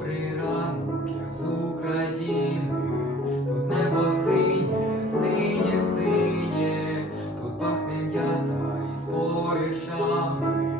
Добрий ранок з України, тут небо синє, синє, синє, тут пахне м'ята із коришами.